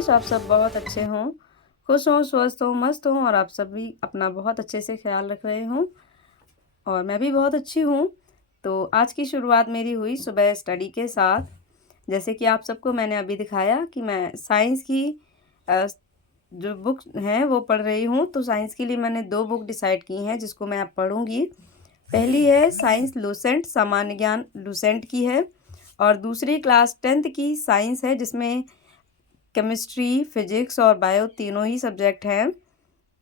Wish आप सब बहुत अच्छे हों, खुश हों, स्वस्थ हों, मस्त हों और आप सभी अपना बहुत अच्छे से ख़्याल रख रहे हों और मैं भी बहुत अच्छी हूँ। तो आज की शुरुआत मेरी हुई सुबह स्टडी के साथ। जैसे कि आप सबको मैंने अभी दिखाया कि मैं साइंस की अ, जो बुक्स हैं वो पढ़ रही हूँ। तो साइंस के लिए मैंने 2 बुक डिसाइड की हैं जिसको मैं अब पढ़ूँगी। पहली है साइंस लूसेंट, सामान्य ज्ञान लूसेंट की है और दूसरी क्लास 10th की साइंस है जिसमें केमिस्ट्री, फिज़िक्स और बायो तीनों ही सब्जेक्ट हैं।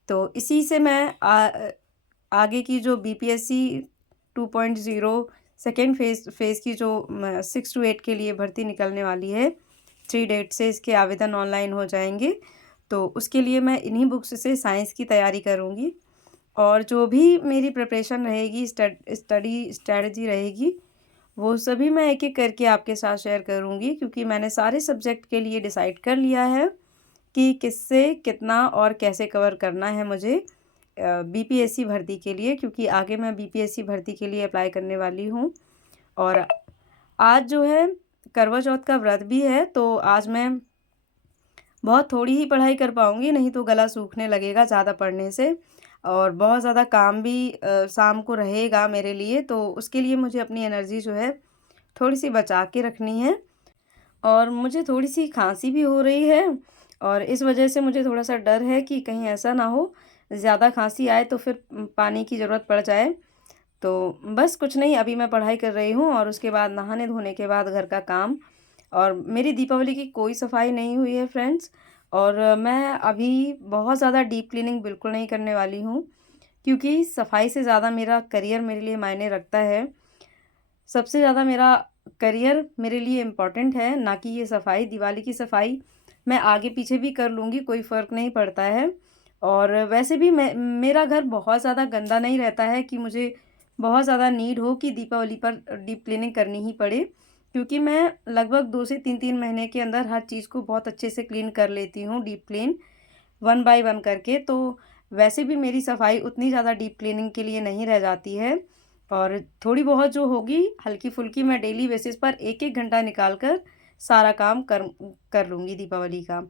तो इसी से मैं आगे की जो बीपीएससी 2.0 सेकेंड फ़ेज़ की जो 6 टू 8 के लिए भर्ती निकलने वाली है, 3 डेट से इसके आवेदन ऑनलाइन हो जाएँगे। तो उसके लिए मैं इन्हीं बुक्स से साइंस की तैयारी करूँगी और जो भी मेरी प्रिपरेशन रहेगी, स्टडी स्ट्रैटेजी रहेगी, वो सभी मैं एक-एक करके आपके साथ शेयर करूँगी क्योंकि मैंने सारे सब्जेक्ट के लिए डिसाइड कर लिया है कि किससे कितना और कैसे कवर करना है मुझे बीपीएससी भर्ती के लिए, क्योंकि आगे मैं बीपीएससी भर्ती के लिए अप्लाई करने वाली हूँ। और आज जो है करवा चौथ का व्रत भी है, तो आज मैं बहुत थोड़ी ही पढ़ाई कर पाऊँगी, नहीं तो गला सूखने लगेगा ज़्यादा पढ़ने से और बहुत ज़्यादा काम भी शाम को रहेगा मेरे लिए, तो उसके लिए मुझे अपनी एनर्जी जो है थोड़ी-सी बचा के रखनी है। और मुझे थोड़ी-सी खाँसी भी हो रही है और इस वजह से मुझे थोड़ा-सा डर है कि कहीं ऐसा ना हो, ज़्यादा खाँसी आए तो फिर पानी की ज़रूरत पड़ जाए। तो बस कुछ नहीं, अभी मैं पढ़ाई कर रही हूँ और उसके बाद नहाने-धोने के बाद घर का काम। और मेरी दीपावली की कोई सफाई नहीं हुई है फ्रेंड्स और मैं अभी बहुत ज़्यादा डीप क्लीनिंग बिल्कुल नहीं करने वाली हूँ, क्योंकि सफाई से ज़्यादा मेरा करियर मेरे लिए मायने रखता है। सबसे ज़्यादा मेरा करियर मेरे लिए इम्पोर्टेंट है, ना कि ये सफाई। दिवाली की सफाई मैं आगे-पीछे भी कर लूँगी, कोई फ़र्क नहीं पड़ता है। और वैसे भी मेरा घर बहुत ज़्यादा गंदा नहीं रहता है कि मुझे बहुत ज़्यादा नीड हो कि दीपावली पर डीप क्लीनिंग करनी ही पड़े, क्योंकि मैं लगभग 2 से 3-3 महीने के अंदर हर चीज़ को बहुत अच्छे से क्लीन कर लेती हूँ, deep clean, one by one करके। तो वैसे भी मेरी सफाई उतनी ज़्यादा डीप क्लीनिंग के लिए नहीं रह जाती है और थोड़ी बहुत जो होगी हल्की-फुल्की मैं डेली बेसिस पर 1-1 घंटा निकाल कर सारा काम कर लूँगी दीपावली का।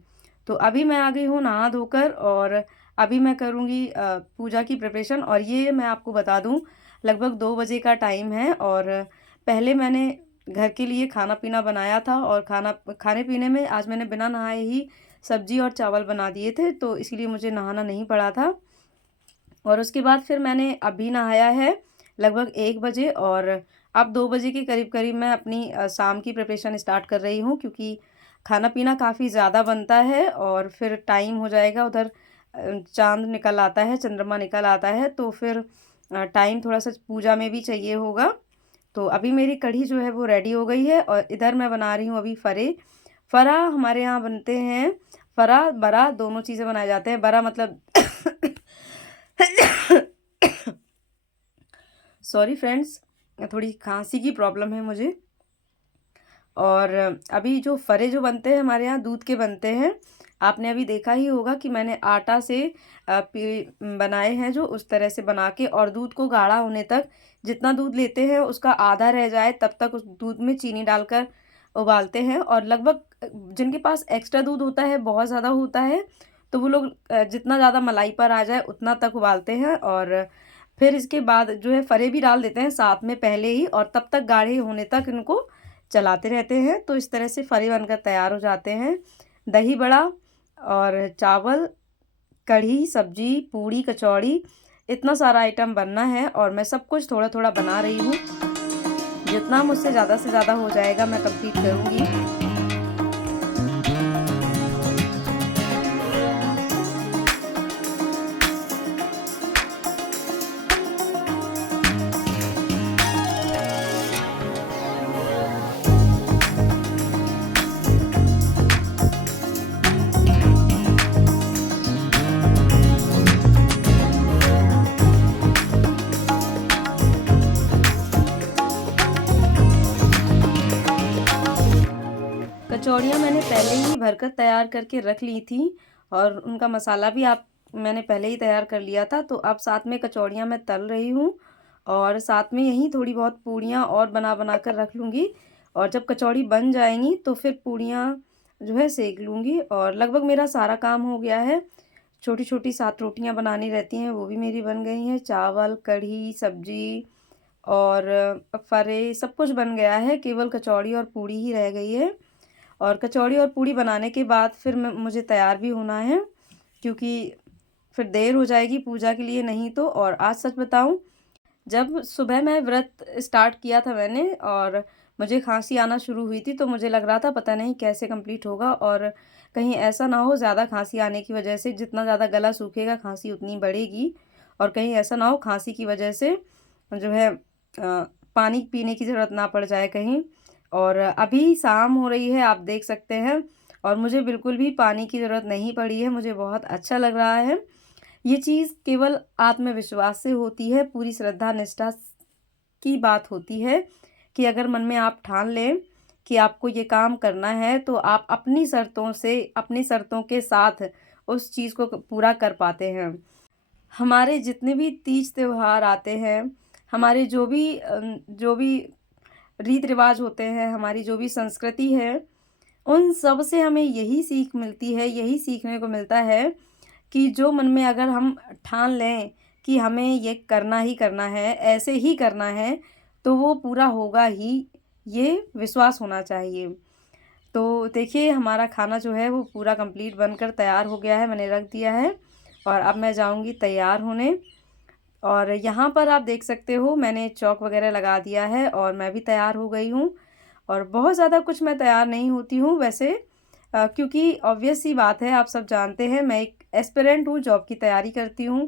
तो अभी मैं आ गई हूँ नहा धोकर और अभी मैं करूँगी पूजा की प्रिपरेशन। और ये मैं आपको बता दूँ, लगभग 2 बजे का टाइम है और पहले मैंने घर के लिए खाना-पीना बनाया था और खाने-पीने में आज मैंने बिना नहाए ही सब्ज़ी और चावल बना दिए थे, तो इसीलिए मुझे नहाना नहीं पड़ा था। और उसके बाद फिर मैंने अभी नहाया है लगभग 1 बजे और अब 2 बजे के करीब-करीब मैं अपनी शाम की प्रिपरेशन स्टार्ट कर रही हूँ, क्योंकि खाना-पीना काफ़ी ज़्यादा बनता है और फिर टाइम हो जाएगा उधर। चाँद निकल आता है, चंद्रमा निकल आता है, तो फिर टाइम थोड़ा-सा पूजा में भी चाहिए होगा। तो अभी मेरी कढ़ी जो है वो रेडी हो गई है और इधर मैं बना रही हूँ अभी फ़रे। फ़रा हमारे यहाँ बनते हैं, फ़रा, बरा दोनों चीज़ें बनाए जाते हैं। बरा मतलब सॉरी फ्रेंड्स, थोड़ी खाँसी की प्रॉब्लम है मुझे। और अभी जो फ़रे जो बनते हैं हमारे यहाँ दूध के बनते हैं। आपने अभी देखा ही होगा कि मैंने आटा से बनाए हैं जो, उस तरह से बना के और दूध को गाढ़ा होने तक, जितना दूध लेते हैं उसका आधा रह जाए तब तक उस दूध में चीनी डालकर उबालते हैं। और लगभग जिनके पास एक्स्ट्रा दूध होता है, बहुत ज़्यादा होता है, तो वो लोग जितना ज़्यादा मलाई पर आ जाए उतना तक उबालते हैं और फिर इसके बाद जो है फ़रे भी डाल देते हैं साथ में पहले ही और तब तक गाढ़े होने तक इनको चलाते रहते हैं। तो इस तरह से फ़रे बनकर तैयार हो जाते हैं। दही बड़ा और चावल, कढ़ी, सब्जी, पूड़ी, कचौड़ी, इतना सारा आइटम बनना है और मैं सब कुछ थोड़ा-थोड़ा बना रही हूँ। जितना मुझसे ज़्यादा से ज़्यादा हो जाएगा मैं कंप्लीट करूँगी। कचौड़ियाँ मैंने पहले ही भरकर तैयार करके रख ली थी और उनका मसाला भी आप मैंने पहले ही तैयार कर लिया था। तो अब साथ में कचौड़ियाँ मैं तल रही हूँ और साथ में यहीं थोड़ी बहुत पूड़ियाँ और बना-बना कर रख लूँगी और जब कचौड़ी बन जाएँगी तो फिर पूड़ियाँ जो है सेक लूँगी और लगभग मेरा सारा काम हो गया है। छोटी-छोटी 7 रोटियाँ बनानी रहती हैं, वो भी मेरी बन गई हैं। चावल, कढ़ी, सब्ज़ी और फरे सब कुछ बन गया है, केवल कचौड़ी और पूड़ी ही रह गई है। और कचौड़ी और पूड़ी बनाने के बाद फिर मुझे तैयार भी होना है, क्योंकि फिर देर हो जाएगी पूजा के लिए नहीं तो। और आज सच बताऊँ, जब सुबह मैं व्रत स्टार्ट किया था मैंने और मुझे खांसी आना शुरू हुई थी, तो मुझे लग रहा था पता नहीं कैसे कंप्लीट होगा और कहीं ऐसा ना हो ज़्यादा खांसी आने की वजह से, जितना ज़्यादा गला सूखेगा खांसी उतनी बढ़ेगी, और कहीं ऐसा ना हो खांसी की वजह से जो है पानी पीने की ज़रूरत ना पड़ जाए कहीं। और अभी शाम हो रही है, आप देख सकते हैं, और मुझे बिल्कुल भी पानी की ज़रूरत नहीं पड़ी है, मुझे बहुत अच्छा लग रहा है। ये चीज़ केवल आत्मविश्वास से होती है, पूरी श्रद्धा निष्ठा की बात होती है कि अगर मन में आप ठान लें कि आपको ये काम करना है, तो आप अपनी शर्तों से, अपनी शर्तों के साथ उस चीज़ को पूरा कर पाते हैं। हमारे जितने भी तीज त्योहार आते हैं, हमारे जो भी रीत-रिवाज होते हैं, हमारी जो भी संस्कृति है, उन सब से हमें यही सीख मिलती है, यही सीखने को मिलता है कि जो मन में अगर हम ठान लें कि हमें ये करना ही करना है, ऐसे ही करना है, तो वो पूरा होगा ही, ये विश्वास होना चाहिए। तो देखिए, हमारा खाना जो है वो पूरा कंप्लीट बनकर तैयार हो गया है, मैंने रख दिया है और अब मैं जाऊँगी तैयार होने। और यहाँ पर आप देख सकते हो, मैंने चॉक वग़ैरह लगा दिया है और मैं भी तैयार हो गई हूँ। और बहुत ज़्यादा कुछ मैं तैयार नहीं होती हूँ वैसे, क्योंकि ऑब्वियस सी बात है, आप सब जानते हैं, मैं एक एस्पिरेंट हूँ, जॉब की तैयारी करती हूँ,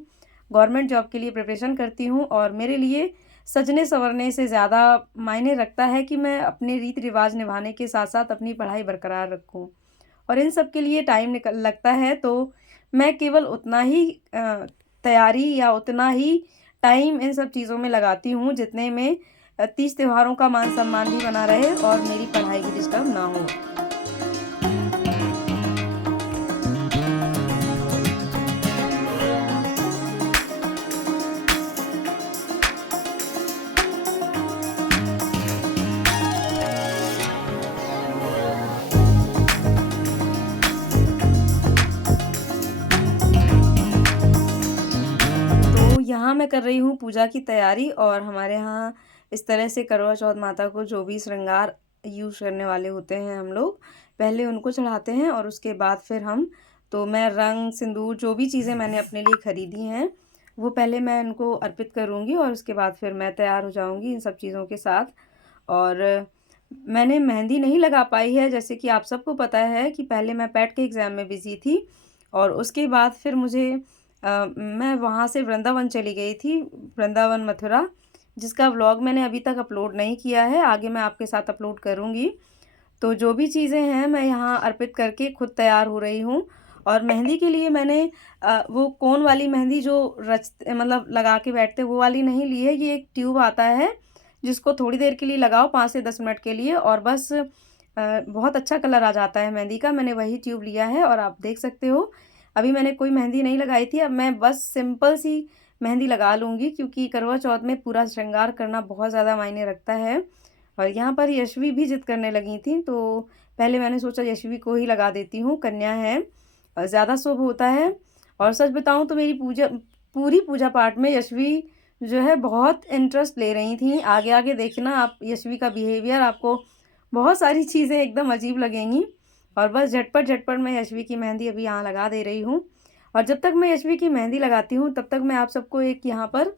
गवर्नमेंट जॉब के लिए प्रिपरेशन करती हूँ, और मेरे लिए सजने-संवरने से ज़्यादा मायने रखता है कि मैं अपने रीति-रिवाज़ निभाने के साथ-साथ अपनी पढ़ाई बरकरार रखूँ। और इन सब के लिए टाइम निकल लगता है, तो मैं केवल उतना ही तैयारी या उतना ही टाइम इन सब चीज़ों में लगाती हूँ, जितने में तीज त्योहारों का मान-सम्मान भी बना रहे और मेरी पढ़ाई भी डिस्टर्ब ना हो। तो यहाँ मैं कर रही हूँ पूजा की तैयारी, और हमारे यहाँ इस तरह से करवा चौथ माता को जो भी श्रृंगार यूज़ करने वाले होते हैं हम लोग, पहले उनको चढ़ाते हैं और उसके बाद फिर हम, तो मैं रंग, सिंदूर, जो भी चीज़ें मैंने अपने लिए खरीदी हैं, वो पहले मैं उनको अर्पित करूँगी और उसके बाद फिर मैं तैयार हो जाऊँगी इन सब चीज़ों के साथ। और मैंने मेहंदी नहीं लगा पाई है, जैसे कि आप सबको पता है कि पहले मैं पैट के एग्ज़ाम में बिज़ी थी और उसके बाद फिर मैं वहाँ से वृंदावन चली गई थी, वृंदावन मथुरा, जिसका व्लॉग मैंने अभी तक अपलोड नहीं किया है, आगे मैं आपके साथ अपलोड करूँगी। तो जो भी चीज़ें हैं मैं यहाँ अर्पित करके खुद तैयार हो रही हूँ। और मेहंदी के लिए मैंने वो कोन वाली मेहंदी जो मतलब लगा के बैठते वो वाली नहीं ली है, ये एक ट्यूब आता है, जिसको थोड़ी देर के लिए लगाओ, 5 से 10 मिनट के लिए, और बस बहुत अच्छा कलर आ जाता है मेहंदी का। मैंने वही ट्यूब लिया है और आप देख सकते हो, अभी मैंने कोई मेहंदी नहीं लगाई थी, अब मैं बस सिंपल सी मेहंदी लगा लूँगी, क्योंकि करवा चौथ में पूरा श्रृंगार करना बहुत ज़्यादा मायने रखता है। और यहाँ पर यशवी भी ज़िद करने लगी थी, तो पहले मैंने सोचा यशवी को ही लगा देती हूँ, कन्या है, ज़्यादा शुभ होता है। और सच बताऊँ तो मेरी पूरी पूजा पाठ में यशवी जो है बहुत इंटरेस्ट ले रही थी। आगे-आगे देखना आप यशवी का बिहेवियर, आपको बहुत सारी चीज़ें एकदम अजीब लगेंगी। और बस झटपट-झटपट मैं यशवी की मेहंदी अभी यहाँ लगा दे रही हूँ। और जब तक मैं यशवी की मेहंदी लगाती हूँ, तब तक मैं आप सबको एक यहाँ पर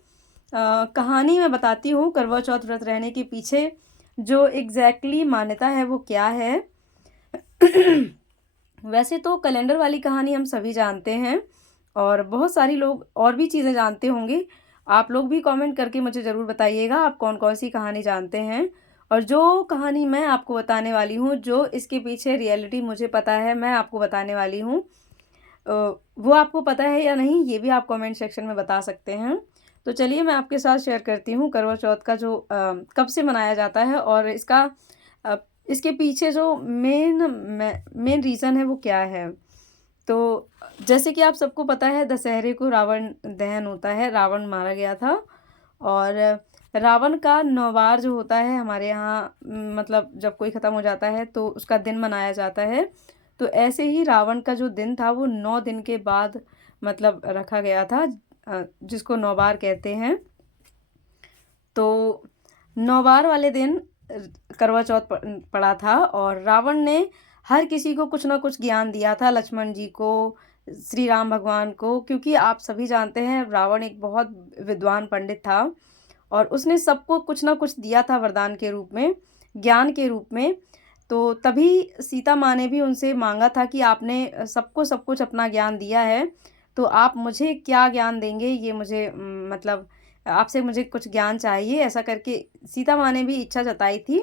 कहानी मैं बताती हूँ, करवा चौथ व्रत रहने के पीछे जो एग्ज़ैक्टली मान्यता है वो क्या है। वैसे तो कैलेंडर वाली कहानी हम सभी जानते हैं और बहुत सारी लोग और भी चीज़ें जानते होंगे। आप लोग भी कमेंट करके मुझे ज़रूर बताइएगा आप कौन-कौन सी कहानी जानते हैं। और जो कहानी मैं आपको बताने वाली हूँ, जो इसके पीछे रियलिटी मुझे पता है, मैं आपको बताने वाली हूँ। वो आपको पता है या नहीं, ये भी आप कमेंट सेक्शन में बता सकते हैं। तो चलिए मैं आपके साथ शेयर करती हूँ करवा चौथ का जो कब से मनाया जाता है और अ, इसके पीछे जो मेन रीज़न है वो क्या है। तो जैसे कि आप सबको पता है, दशहरे को रावण दहन होता है, रावण मारा गया था। और रावण का नौवार जो होता है हमारे यहाँ, मतलब जब कोई ख़त्म हो जाता है तो उसका दिन मनाया जाता है। तो ऐसे ही रावण का जो दिन था वो 9 दिन के बाद मतलब रखा गया था, जिसको नौबार कहते हैं। तो नौबार वाले दिन करवा चौथ पड़ा था और रावण ने हर किसी को कुछ ना कुछ ज्ञान दिया था, लक्ष्मण जी को, श्री राम भगवान को, क्योंकि आप सभी जानते हैं रावण एक बहुत विद्वान पंडित था और उसने सबको कुछ ना कुछ दिया था वरदान के रूप में, ज्ञान के रूप में। तो तभी सीता माँ ने भी उनसे मांगा था कि आपने सबको सब कुछ अपना ज्ञान दिया है, तो आप मुझे क्या ज्ञान देंगे, ये मुझे मतलब आपसे मुझे कुछ ज्ञान चाहिए, ऐसा करके सीता माँ ने भी इच्छा जताई थी।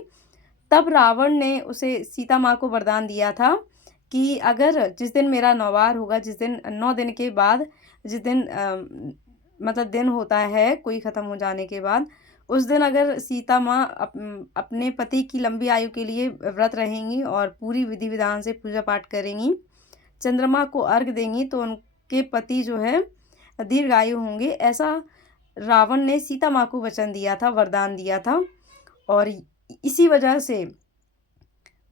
तब रावण ने उसे सीता माँ को वरदान दिया था कि अगर जिस दिन मेरा नौवार होगा, जिस दिन 9 दिन के बाद, जिस दिन मतलब दिन होता है कोई ख़त्म हो जाने के बाद, उस दिन अगर सीता माँ अपने पति की लंबी आयु के लिए व्रत रहेंगी और पूरी विधि-विधान से पूजा-पाठ करेंगी, चंद्रमा को अर्घ देंगी, तो उनके पति जो है दीर्घायु होंगे। ऐसा रावण ने सीता माँ को वचन दिया था, वरदान दिया था। और इसी वजह से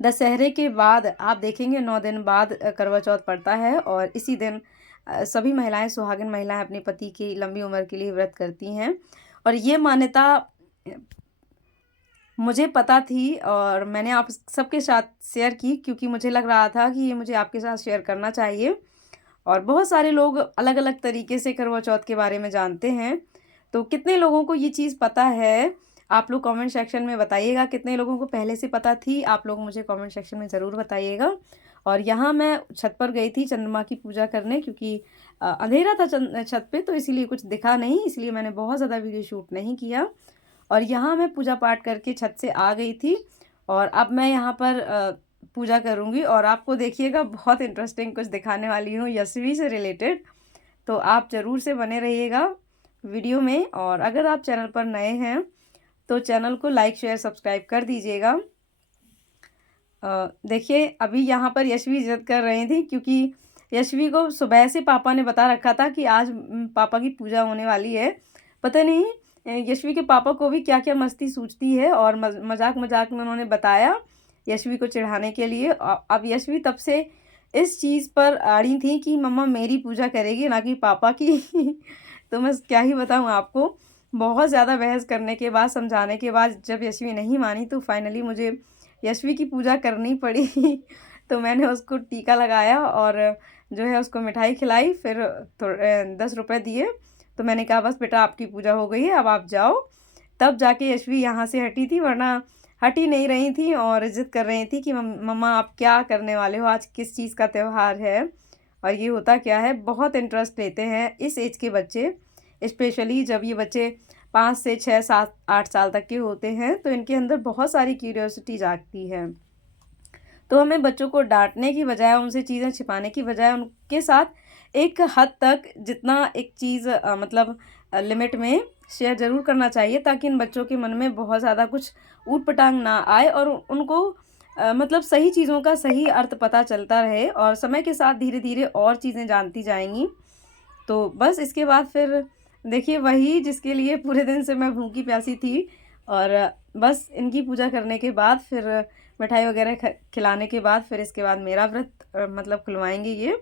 दशहरे के बाद आप देखेंगे 9 दिन बाद करवा चौथ पड़ता है और इसी दिन सभी महिलाएं, सुहागिन महिलाएं अपने पति की लंबी उम्र के लिए व्रत करती हैं। और ये मान्यता मुझे पता थी और मैंने आप सबके साथ शेयर की, क्योंकि मुझे लग रहा था कि ये मुझे आपके साथ शेयर करना चाहिए। और बहुत सारे लोग अलग-अलग तरीके से करवा चौथ के बारे में जानते हैं। तो कितने लोगों को ये चीज़ पता है? आप लोग कमेंट सेक्शन में बताइएगा। कितने लोगों को पहले से पता थी? आप लोग मुझे कमेंट सेक्शन में ज़रूर बताइएगा। और यहाँ मैं छत पर गई थी चंद्रमा की पूजा करने, क्योंकि अंधेरा था छत पे, तो इसीलिए कुछ दिखा नहीं, इसलिए मैंने बहुत ज़्यादा वीडियो शूट नहीं किया। और यहाँ मैं पूजा पाठ करके छत से आ गई थी और अब मैं यहाँ पर पूजा करूँगी और आपको देखिएगा बहुत इंटरेस्टिंग कुछ दिखाने वाली हूँ यशवी से रिलेटेड। तो आप ज़रूर से बने रहिएगा वीडियो में। और अगर आप चैनल पर नए हैं तो चैनल को लाइक, शेयर, सब्सक्राइब कर दीजिएगा। देखिए अभी यहाँ पर यशवी जिद कर रही थी, क्योंकि यशवी को सुबह से पापा ने बता रखा था कि आज पापा की पूजा होने वाली है। पता नहीं यशवी के पापा को भी क्या क्या मस्ती सूझती है और मजाक मजाक में उन्होंने बताया यशवी को चिढ़ाने के लिए। अब यशवी तब से इस चीज़ पर अड़ी थी कि मम्मा मेरी पूजा करेगी, ना कि पापा की। तो मैं क्या ही बताऊँ आपको। बहुत ज़्यादा बहस करने के बाद, समझाने के बाद जब यशवी नहीं मानी, तो फाइनली मुझे यशवी की पूजा करनी पड़ी। तो मैंने उसको टीका लगाया और जो है उसको मिठाई खिलाई, फिर 10 रुपए दिए। तो मैंने कहा बस बेटा आपकी पूजा हो गई है, अब आप जाओ। तब जाके यशवी यहाँ से हटी थी, वरना हट ही नहीं रही थी और ज़िद कर रही थी कि मम्मा आप क्या करने वाले हो, आज किस चीज़ का त्यौहार है और ये होता क्या है। बहुत इंटरेस्ट लेते हैं इस एज के बच्चे, स्पेशली जब ये बच्चे 5 से 6, 7, 8 साल तक के होते हैं, तो इनके अंदर बहुत सारी क्यूरियोसिटी जागती है। तो हमें बच्चों को डाँटने की बजाय, उनसे चीज़ें छिपाने की बजाय, उनके साथ एक हद तक जितना एक चीज़ मतलब लिमिट में शेयर ज़रूर करना चाहिए, ताकि इन बच्चों के मन में बहुत ज़्यादा कुछ ऊट-पटांग ना आए और उनको मतलब सही चीज़ों का सही अर्थ पता चलता रहे और समय के साथ धीरे-धीरे और चीज़ें जानती जाएँगी। तो बस इसके बाद फिर देखिए वही जिसके लिए पूरे दिन से मैं भूखी प्यासी थी, और बस इनकी पूजा करने के बाद फिर मिठाई वगैरह खिलाने के बाद फिर इसके बाद मेरा व्रत मतलब खुलवाएँगे ये।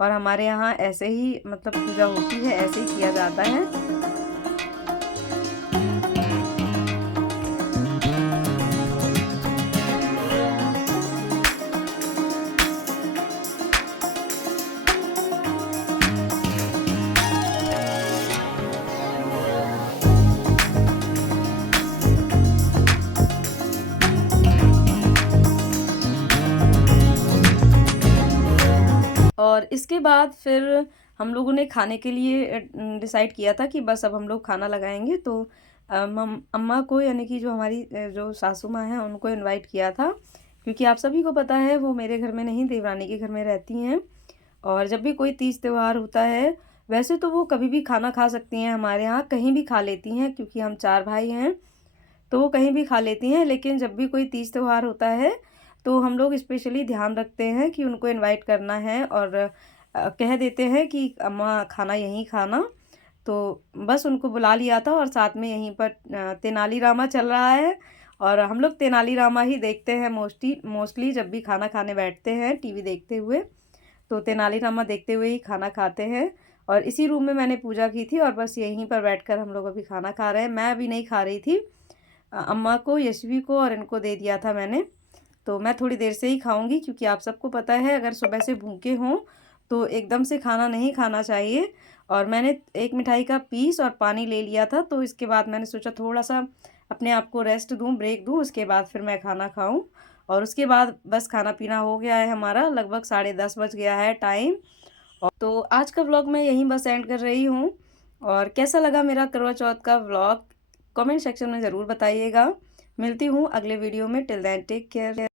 और हमारे यहाँ ऐसे ही मतलब पूजा होती है, ऐसे ही किया जाता है। और इसके बाद फिर हम लोगों ने खाने के लिए डिसाइड किया था कि बस अब हम लोग खाना लगाएँगे। तो अम्मा को, यानी कि जो हमारी जो सासू माँ हैं, उनको इनवाइट किया था, क्योंकि आप सभी को पता है वो मेरे घर में नहीं, देवरानी के घर में रहती हैं। और जब भी कोई तीज त्योहार होता है, वैसे तो वो कभी भी खाना खा सकती हैं, हमारे यहाँ कहीं भी खा लेती हैं, क्योंकि हम 4 भाई हैं, तो वो कहीं भी खा लेती हैं। लेकिन जब भी कोई तीज त्योहार होता है, तो हम लोग स्पेशली ध्यान रखते हैं कि उनको इनवाइट करना है और कह देते हैं कि अम्मा खाना यहीं खाना। तो बस उनको बुला लिया था और साथ में यहीं पर तेनाली रामा चल रहा है और हम लोग तेनालीरामा ही देखते हैं मोस्टली जब भी खाना खाने बैठते हैं टीवी देखते हुए, तो तेनालीरामा देखते हुए ही खाना खाते हैं। और इसी रूम में मैंने पूजा की थी और बस यहीं पर बैठकर हम लोग अभी खाना खा रहे हैं। मैं अभी नहीं खा रही थी, अम्मा को, यशवी को और इनको दे दिया था मैंने। तो मैं थोड़ी देर से ही खाऊंगी, क्योंकि आप सबको पता है अगर सुबह से भूखे हों तो एकदम से खाना नहीं खाना चाहिए। और मैंने एक मिठाई का पीस और पानी ले लिया था, तो इसके बाद मैंने सोचा थोड़ा सा अपने आप को रेस्ट दूं, ब्रेक दूं, उसके बाद फिर मैं खाना खाऊं। और उसके बाद बस खाना पीना हो गया है हमारा, लगभग 10:30 बज गया है टाइम। और तो आज का व्लॉग मैं यहीं बस एंड कर रही हूँ। और कैसा लगा मेरा करवा चौथ का व्लॉग कमेंट सेक्शन में ज़रूर बताइएगा। मिलती हूँ अगले वीडियो में। Till then take care.